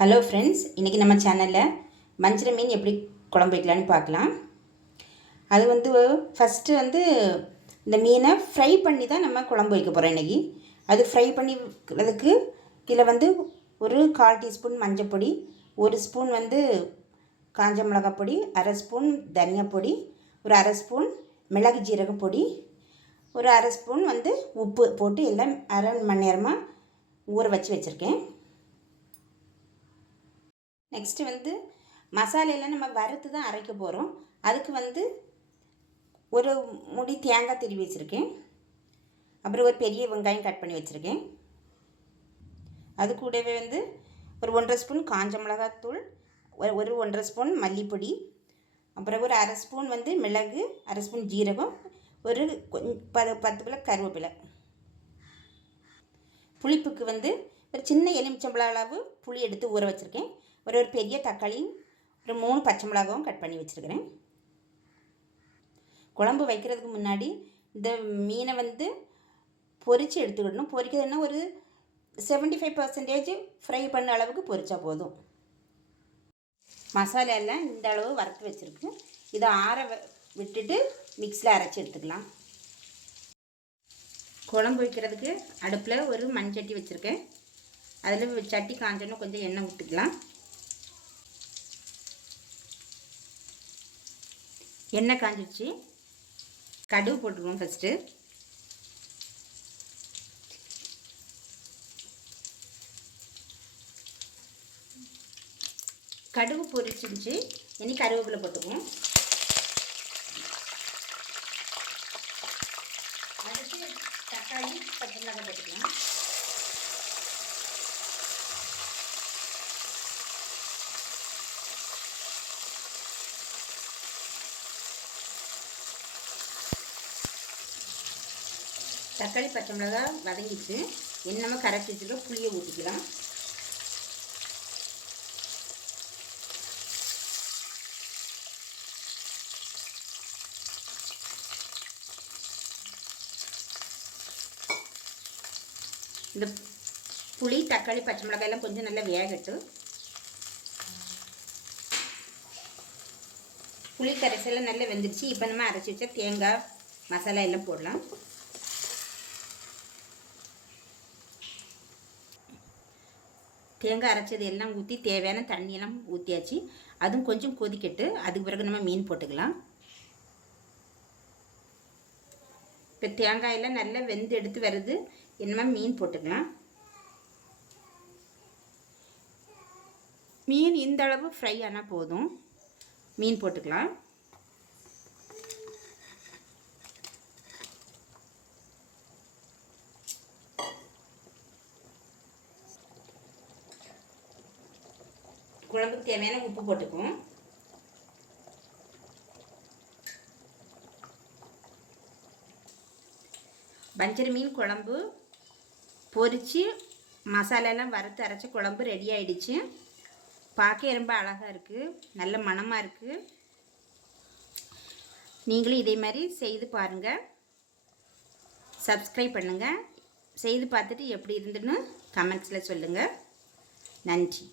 Hello friends, இன்றைக்கி நம்ம சேனலில் வஞ்சர மீன் எப்படி குழம்பு வைக்கலான்னு பார்க்கலாம். அது ஃபஸ்ட்டு இந்த மீனை ஃப்ரை பண்ணி தான் நம்ம குழம்பு வைக்க போகிறோம் இன்றைக்கி. அது ஃப்ரை பண்ணிக்கிறதுக்கு இதில் ஒரு 1/4 டீஸ்பூன் மஞ்சள், 1 ஸ்பூன் காஞ்ச மிளகாய் பொடி, 1/2 ஸ்பூன் தனியா பொடி, ஒரு 1/2 ஸ்பூன் மிளகு ஜீரக பொடி, ஒரு 1/2 ஸ்பூன் உப்பு போட்டு எல்லாம் 1/2 மணி நேரமாக ஊற வச்சுருக்கேன். நெக்ஸ்ட்டு மசாலையெல்லாம் நம்ம வறுத்து தான் அரைக்க போகிறோம். அதுக்கு ஒரு முடி தேங்காய் திருவி வச்சுருக்கேன். அப்புறம் ஒரு பெரிய வெங்காயம் கட் பண்ணி வச்சுருக்கேன். அது கூடவே ஒரு 1/2 ஸ்பூன் காஞ்ச மிளகாத்தூள், ஒரு 1/2 ஸ்பூன் மல்லிப்பொடி, அப்புறம் ஒரு 1/2 ஸ்பூன் மிளகு, 1/2 ஸ்பூன் ஜீரகம், ஒரு 10 பிள்ளை கருவேப்பிலை. புளிப்புக்கு ஒரு சின்ன எலுமிச்சம்பழம் அளவு புளி எடுத்து ஊற வச்சுருக்கேன். ஒரு பெரிய தக்காளி, ஒரு 3 பச்சை மிளகாவும் கட் பண்ணி வச்சுருக்கிறேன். குழம்பு வைக்கிறதுக்கு முன்னாடி இந்த மீனை பொரித்து எடுத்துக்கிடணும். பொரிக்கிறதுனா ஒரு 75% ஃப்ரை பண்ண அளவுக்கு பொரிச்சா போதும். மசாலா எல்லாம் இந்த அளவு வறுத்து வச்சுருக்கு. இதை ஆற விட்டுட்டு மிக்ஸியில் அரைச்சி எடுத்துக்கலாம். குழம்பு வைக்கிறதுக்கு அடுப்பில் ஒரு மண்சட்டி வச்சுருக்கேன். அதில் சட்டி காஞ்சோன்னு கொஞ்சம் எண்ணெய் விட்டுக்கலாம். எண்ணெய் காஞ்சிடுச்சு. கடுகு போட்டுருவோம். ஃபஸ்ட்டு கடுகு பொரிச்சிருச்சு. இனி கருவேப்பிலை போட்டுக்குவோம். அடுத்து தக்காளி, பச்சை மிளகாய் போட்டுக்கலாம். தக்காளி பச்சை மிளகாய் வதங்கிட்டு நம்ம கரைச்சி வச்சுருக்க புளியை ஊற்றிக்கலாம். இந்த புளி, தக்காளி, பச்சை மிளகாயெல்லாம் கொஞ்சம் நல்லா வேகட்டும். புளி கரைசெல்லாம் நல்லா வெந்துடுச்சு. இப்போ நம்ம அரைச்சி வச்ச தேங்காய் மசாலா எல்லாம் போடலாம். தேங்காய் அரைச்சது எல்லாம் ஊற்றி தேவையான தண்ணியெல்லாம் ஊற்றியாச்சு. அதுவும் கொஞ்சம் கொதிக்கட்டு. அதுக்கு பிறகு நம்ம மீன் போட்டுக்கலாம். இப்போ தேங்காயெல்லாம் நல்லா வெந்து எடுத்து வருது. நம்ம மீன் போட்டுக்கலாம். மீன் இந்த அளவு ஃப்ரை ஆனால் போதும். மீன் போட்டுக்கலாம். குழம்புக்கு தேவையான உப்பு போட்டுக்குவோம். வஞ்சர மீன் குழம்பு பொரித்து மசாலாலாம் வறுத்து அரைச்சி குழம்பு ரெடி ஆகிடுச்சு. பார்க்க ரொம்ப அழகாக இருக்குது. நல்ல மணமாக இருக்குது. நீங்களும் இதே மாதிரி செய்து பாருங்கள். சப்ஸ்கிரைப் பண்ணுங்கள். செய்து பார்த்துட்டு எப்படி இருந்துன்னு கமெண்ட்ஸில் சொல்லுங்கள். நன்றி.